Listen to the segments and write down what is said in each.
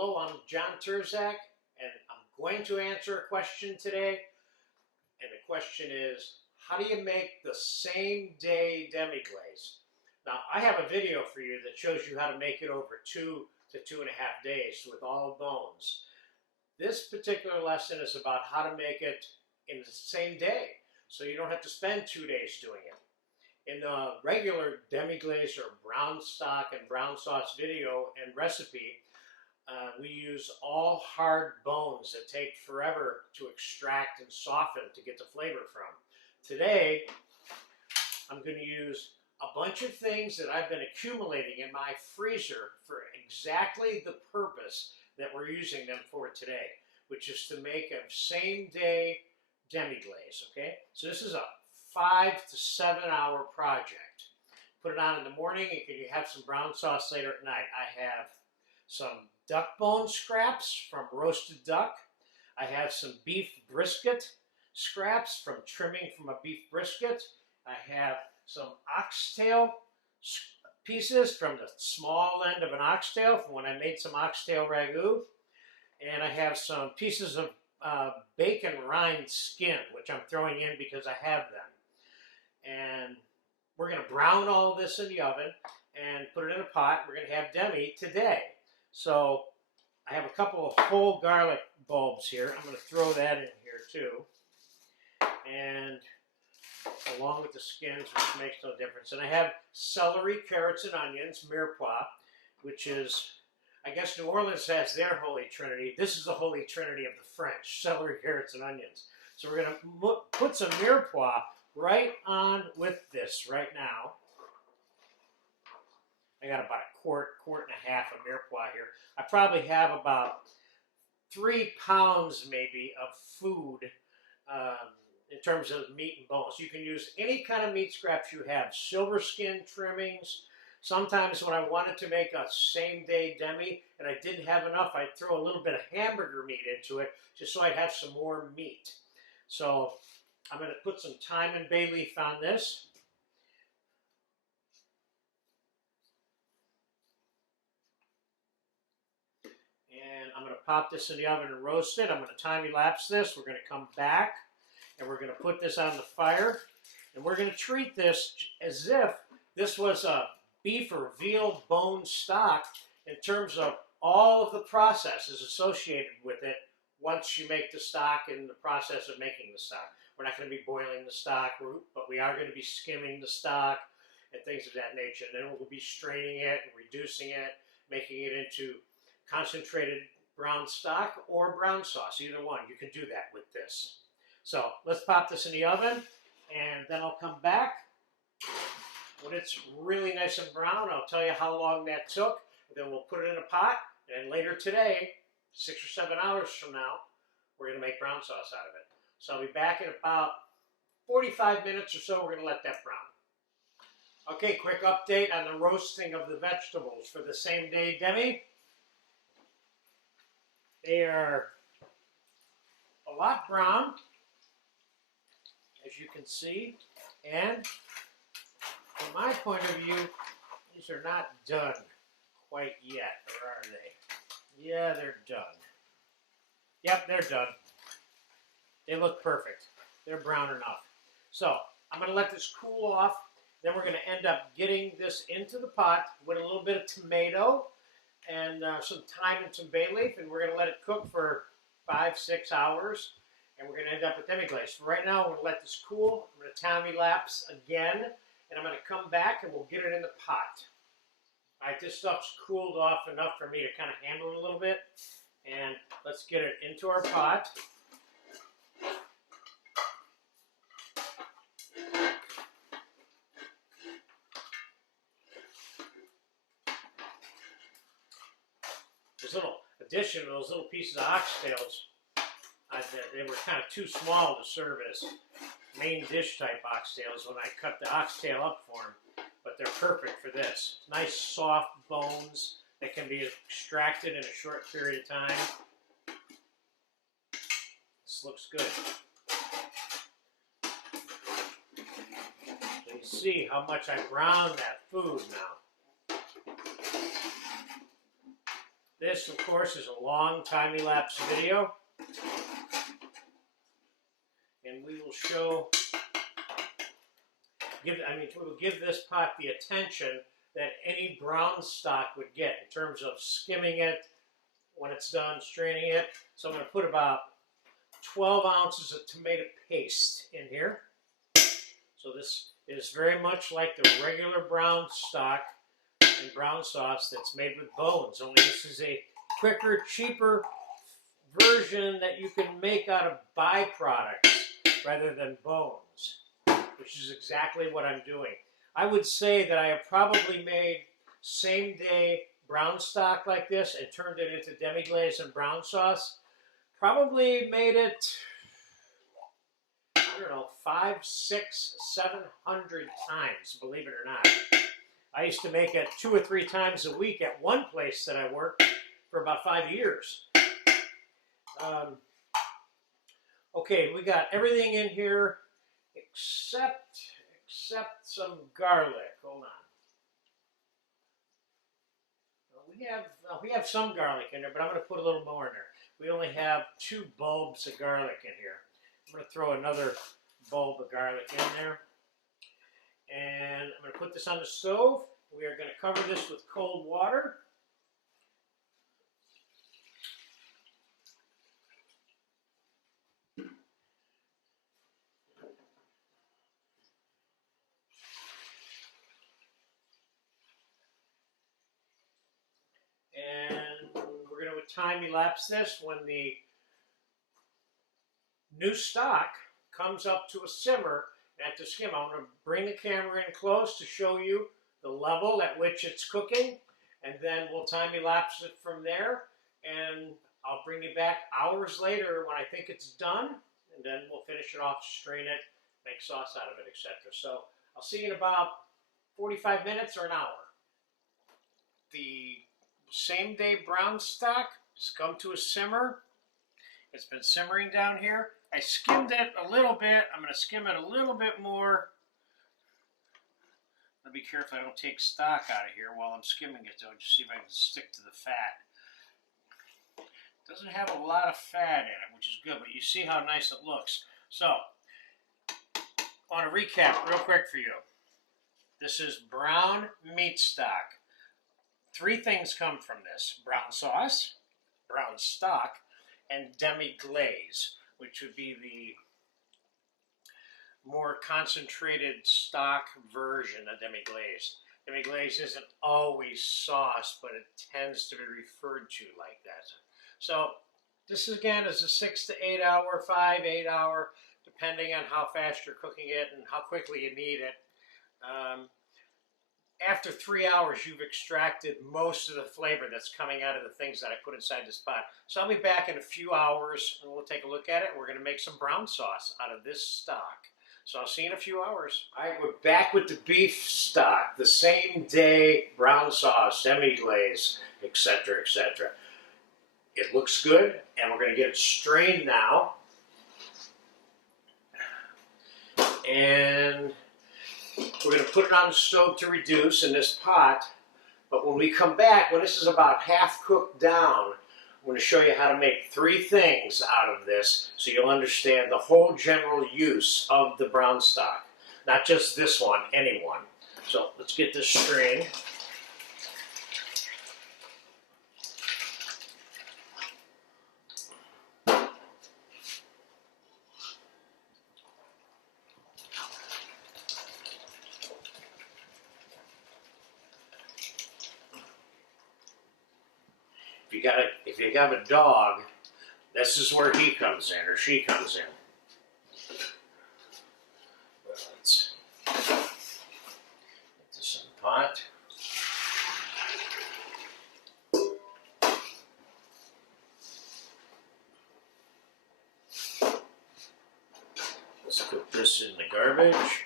Hello, I'm John Terzak, and I'm going to answer a question today. And the question is, how do you make the same day demi-glaze? Now, I have a video for you that shows you how to make it over 2 to 2.5 days with all bones. This particular lesson is about how to make it in the same day, so you don't have to spend 2 days doing it. In the regular demi-glaze or brown stock and brown sauce video and recipe, we use all hard bones that take forever to extract and soften to get the flavor from. Today, I'm going to use a bunch of things that I've been accumulating in my freezer for exactly the purpose that we're using them for today, which is to make a same-day demi-glaze, okay? So this is a 5 to 7 hour project. Put it on in the morning, and you have some brown sauce later at night. I have some duck bone scraps from roasted duck. I have some beef brisket scraps from trimming from a beef brisket. I have some oxtail pieces from the small end of an oxtail from when I made some oxtail ragu. And I have some pieces of bacon rind skin, which I'm throwing in because I have them. And we're going to brown all this in the oven and put it in a pot. We're going to have demi today. So I have a couple of whole garlic bulbs here. I'm going to throw that in here too. And along with the skins, which makes no difference. And I have celery, carrots, and onions, mirepoix, which is, I guess New Orleans has their Holy Trinity. This is the Holy Trinity of the French, celery, carrots, and onions. So we're going to put some mirepoix right on with this right now. I got about a quart and a half of mirepoix here. I probably have about 3 pounds maybe of food in terms of meat and bones. You can use any kind of meat scraps you have, silver skin trimmings. Sometimes when I wanted to make a same day demi and I didn't have enough, I'd throw a little bit of hamburger meat into it just so I'd have some more meat. So I'm going to put some thyme and bay leaf on this. And I'm going to pop this in the oven and roast it. I'm going to time-elapse this. We're going to come back and we're going to put this on the fire. And we're going to treat this as if this was a beef or veal bone stock in terms of all of the processes associated with it once you make the stock and the process of making the stock. We're not going to be boiling the stock, but we are going to be skimming the stock and things of that nature. And then we'll be straining it and reducing it, making it into concentrated brown stock or brown sauce, either one. You can do that with this. So let's pop this in the oven, and then I'll come back. When it's really nice and brown, I'll tell you how long that took. Then we'll put it in a pot, and later today, 6 or 7 hours from now, we're going to make brown sauce out of it. So I'll be back in about 45 minutes or so. We're going to let that brown. Okay, quick update on the roasting of the vegetables for the same day demi. They are a lot brown, as you can see, and from my point of view, these are not done quite yet, or are they? Yeah, they're done. Yep, they're done. They look perfect. They're brown enough. So I'm going to let this cool off. Then we're going to end up getting this into the pot with a little bit of tomato and some thyme and some bay leaf, and we're going to let it cook for 5 to 6 hours, and we're going to end up with demi-glaze. So right now, I'm going to let this cool. I'm going to time-elapse again, and I'm going to come back and we'll get it in the pot. All right, this stuff's cooled off enough for me to kind of handle it a little bit, and let's get it into our pot. This little addition to those little pieces of oxtails, they were kind of too small to serve as main dish type oxtails when I cut the oxtail up for them, but they're perfect for this. Nice soft bones that can be extracted in a short period of time. This looks good. So you see how much I browned that food now. This, of course, is a long time-elapse video. And we will show, we will give this pot the attention that any brown stock would get in terms of skimming it when it's done, straining it. So I'm going to put about 12 ounces of tomato paste in here. So this is very much like the regular brown stock and brown sauce that's made with bones, only this is a quicker, cheaper version that you can make out of byproducts rather than bones, which is exactly what I'm doing. I would say that I have probably made same-day brown stock like this and turned it into demi-glaze and brown sauce. Probably made it, I don't know, 500, 600, 700 times, believe it or not. I used to make it 2 or 3 times a week at one place that I worked for about 5 years. Okay, we got everything in here except some garlic. Hold on. We have some garlic in there, but I'm going to put a little more in there. We only have 2 bulbs of garlic in here. I'm going to throw another bulb of garlic in there. And I'm going to put this on the stove. We are going to cover this with cold water. And we're going to time-elapse this. When the new stock comes up to a simmer at the skim, I'm going to bring the camera in close to show you the level at which it's cooking, and then we'll time-elapse it from there, and I'll bring you back hours later when I think it's done, and then we'll finish it off, strain it, make sauce out of it, etc. So I'll see you in about 45 minutes or an hour. The same-day brown stock has come to a simmer. It's been simmering down here. I skimmed it a little bit. I'm going to skim it a little bit more. I'll be careful I don't take stock out of here while I'm skimming it, though, just see if I can stick to the fat. It doesn't have a lot of fat in it, which is good, but you see how nice it looks. So, I want to recap real quick for you. This is brown meat stock. 3 things come from this: brown sauce, brown stock, and demi-glaze, which would be the more concentrated stock version of demi-glaze. Demi-glaze isn't always sauce, but it tends to be referred to like that. So this again is a 6 to 8 hour, 5, 8 hour, depending on how fast you're cooking it and how quickly you need it. After 3 hours, you've extracted most of the flavor that's coming out of the things that I put inside this pot. So I'll be back in a few hours, and we'll take a look at it. We're going to make some brown sauce out of this stock. So I'll see you in a few hours. All right, we're back with the beef stock, the same day brown sauce, demi-glaze, etc., etc. It looks good, and we're going to get it strained now. And we're going to put it on the stove to reduce in this pot, but when we come back, when this is about half cooked down, I'm going to show you how to make 3 things out of this so you'll understand the whole general use of the brown stock. Not just this one, any one. So let's get this strained. If you have a dog, this is where he comes in or she comes in. Let's get this in the pot. Let's put this in the garbage.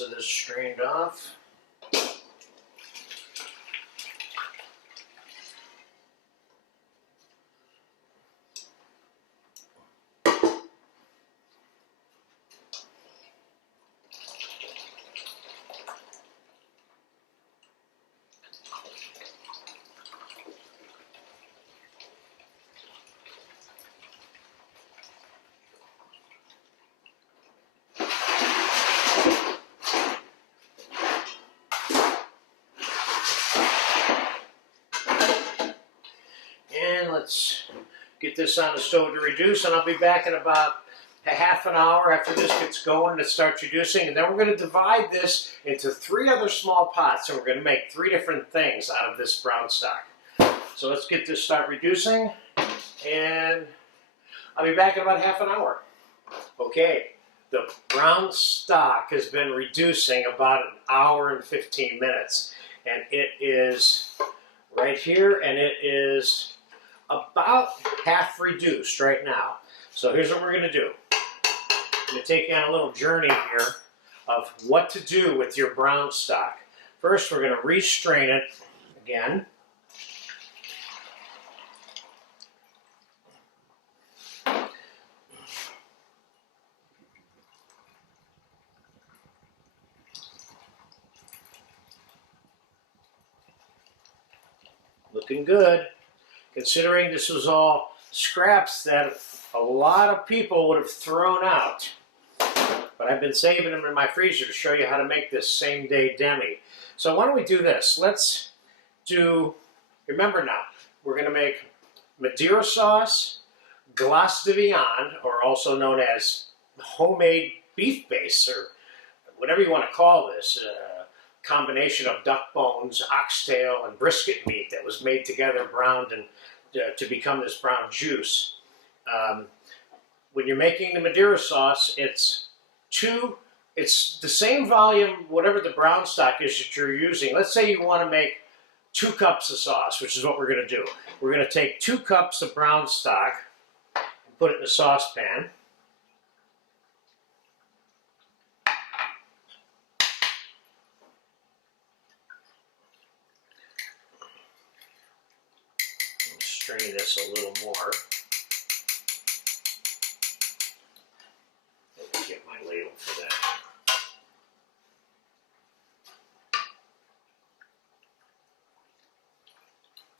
Of this strained off. let's get this on the stove to reduce, and I'll be back in about a half an hour after this gets going and it starts reducing. And then we're going to divide this into 3 other small pots, and we're going to make 3 different things out of this brown stock. So let's get this start reducing, and I'll be back in about half an hour. Okay, the brown stock has been reducing about 1 hour and 15 minutes. And it is right here, and it is about half reduced right now. So here's what we're going to do. I'm going to take you on a little journey here of what to do with your brown stock. First, we're going to restrain it again. Looking good, considering this was all scraps that a lot of people would have thrown out. But I've been saving them in my freezer to show you how to make this same day demi. So why don't we do this? Let's do, remember now, we're going to make Madeira sauce, glace de viande, or also known as homemade beef base, or whatever you want to call this. Combination of duck bones, oxtail, and brisket meat that was made together, browned, and to become this brown juice. When you're making the Madeira sauce, it's the same volume, whatever the brown stock is that you're using. Let's say you want to make 2 cups of sauce, which is what we're going to do. We're going to take 2 cups of brown stock and put it in a saucepan. Strain this a little more. Let me get my ladle for that.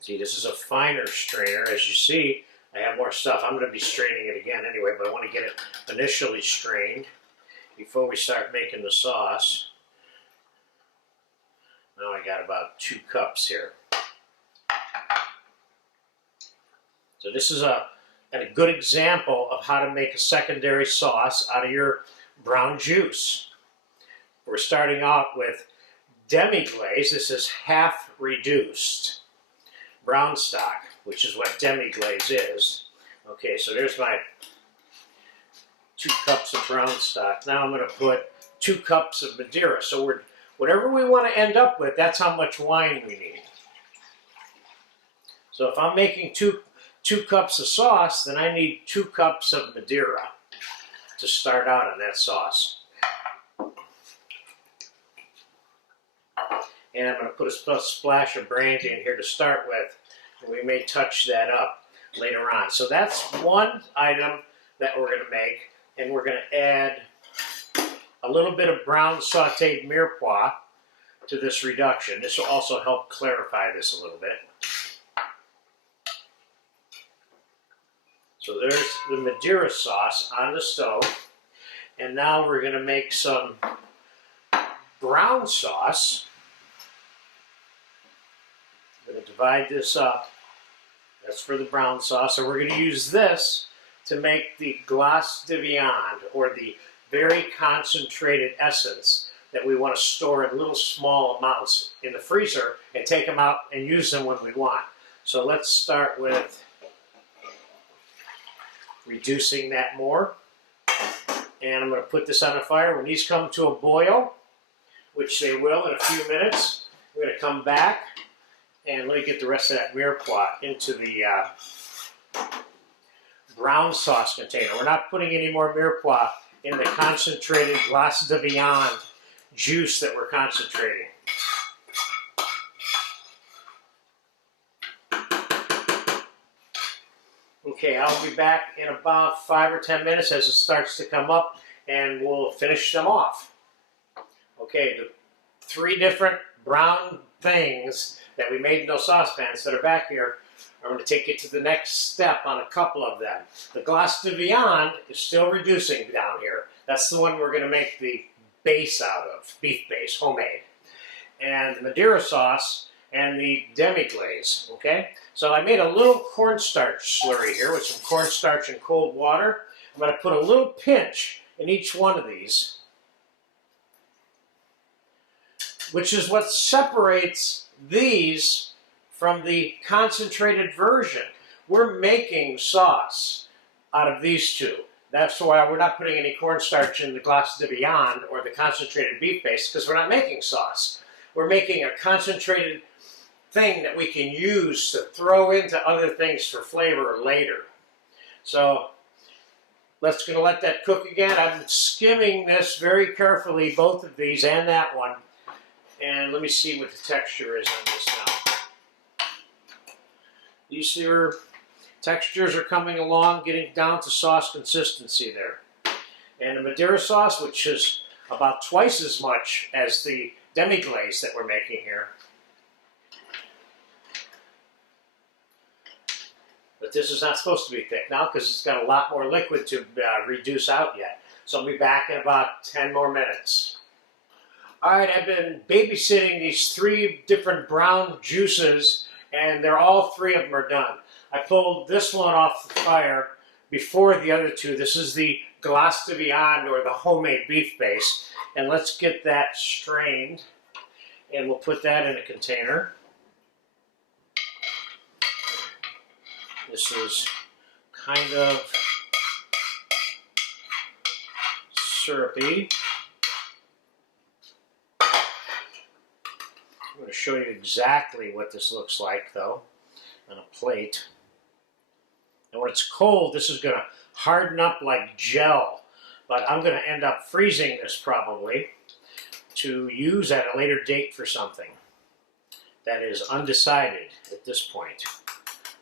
See, this is a finer strainer. As you see, I have more stuff. I'm going to be straining it again anyway, but I want to get it initially strained before we start making the sauce. Now I got about 2 cups here. So this is a good example of how to make a secondary sauce out of your brown juice. We're starting out with demi-glaze. This is half reduced brown stock, which is what demi-glaze is. Okay, so there's my 2 cups of brown stock. Now I'm going to put 2 cups of Madeira. So whatever we want to end up with, that's how much wine we need. So if I'm making 2 cups of sauce, then I need 2 cups of Madeira to start out on that sauce. And I'm going to put a splash of brandy in here to start with, and we may touch that up later on. So that's one item that we're going to make, and we're going to add a little bit of brown sauteed mirepoix to this reduction. This will also help clarify this a little bit. So there's the Madeira sauce on the stove, and now we're going to make some brown sauce. I'm going to divide this up. That's for the brown sauce, and we're going to use this to make the glace de viande, or the very concentrated essence that we want to store in little small amounts in the freezer and take them out and use them when we want. So let's start with reducing that more, and I'm going to put this on the fire. When these come to a boil, which they will in a few minutes, we're going to come back and let me get the rest of that mirepoix into the brown sauce container. We're not putting any more mirepoix in the concentrated glace de viande juice that we're concentrating. Okay, I'll be back in about 5 or 10 minutes as it starts to come up, and we'll finish them off. Okay, the 3 different brown things that we made in those saucepans that are back here, I'm going to take you to the next step on a couple of them. The glace de viande is still reducing down here. That's the one we're going to make the base out of, beef base, homemade. And the Madeira sauce and the demi-glaze, okay? So I made a little cornstarch slurry here with some cornstarch and cold water. I'm going to put a little pinch in each one of these, which is what separates these from the concentrated version. We're making sauce out of these two. That's why we're not putting any cornstarch in the glace de viande or the concentrated beef base, because we're not making sauce. We're making a concentrated thing that we can use to throw into other things for flavor later. So let's gonna let that cook again. I'm skimming this very carefully, both of these and that one. And let me see what the texture is on this now. These here textures are coming along, getting down to sauce consistency there. And the Madeira sauce, which is about twice as much as the demi-glaze that we're making here. But this is not supposed to be thick now because it's got a lot more liquid to reduce out yet. So I'll be back in about 10 more minutes. All right, I've been babysitting these 3 different brown juices, and all 3 of them are done. I pulled this one off the fire before the other 2. This is the glace de viande, or the homemade beef base. And let's get that strained, and we'll put that in a container. This is kind of syrupy. I'm going to show you exactly what this looks like, though, on a plate. And when it's cold, this is going to harden up like gel. But I'm going to end up freezing this probably to use at a later date for something. That is undecided at this point,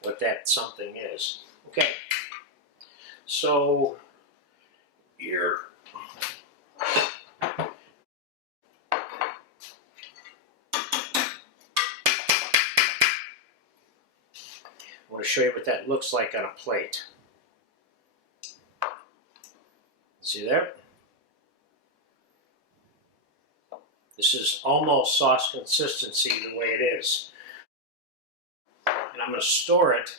what that something is. Okay, so here, I want to show you what that looks like on a plate. See there? This is almost sauce consistency the way it is. And I'm going to store it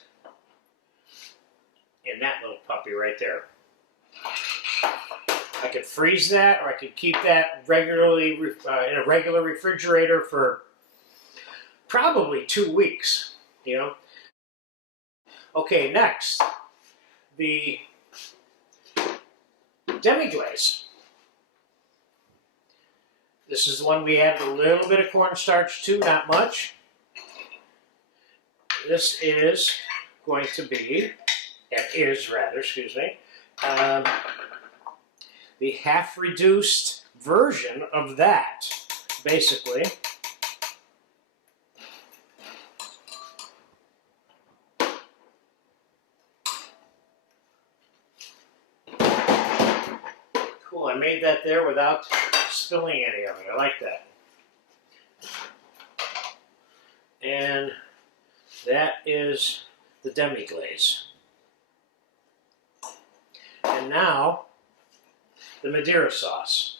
in that little puppy right there. I could freeze that, or I could keep that regularly in a regular refrigerator for probably 2 weeks, you know. Okay, next, the demi-glaze. This is the one we added a little bit of cornstarch to, not much. This is going to be, excuse me, the half-reduced version of that, basically. Cool, I made that there without spilling any of it. I like that. And that is the demi-glaze. And now, the Madeira sauce.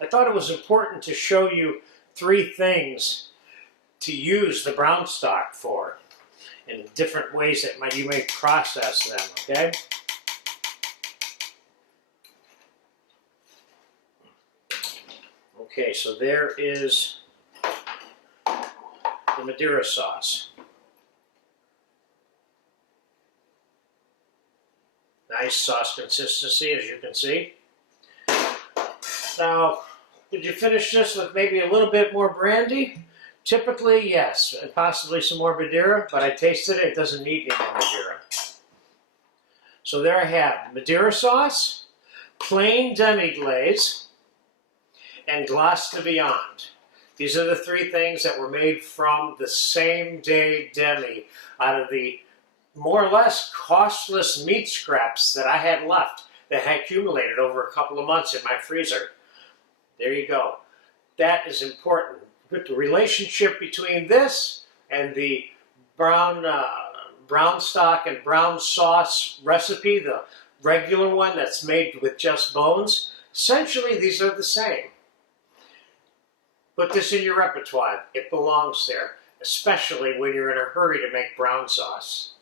I thought it was important to show you 3 things to use the brown stock for, in different ways that you may process them, okay? Okay, so there is the Madeira sauce. Nice sauce consistency, as you can see. Now, could you finish this with maybe a little bit more brandy? Typically, yes, and possibly some more Madeira, but I tasted it, it doesn't need any more Madeira. So there I have Madeira sauce, plain demi-glaze, and glace de viande. These are the 3 things that were made from the same day demi, out of the more or less costless meat scraps that I had left that had accumulated over a couple of months in my freezer. There you go. That is important. put the relationship between this and the brown stock and brown sauce recipe, the regular one that's made with just bones. Essentially, these are the same. Put this in your repertoire. It belongs there, especially when you're in a hurry to make brown sauce.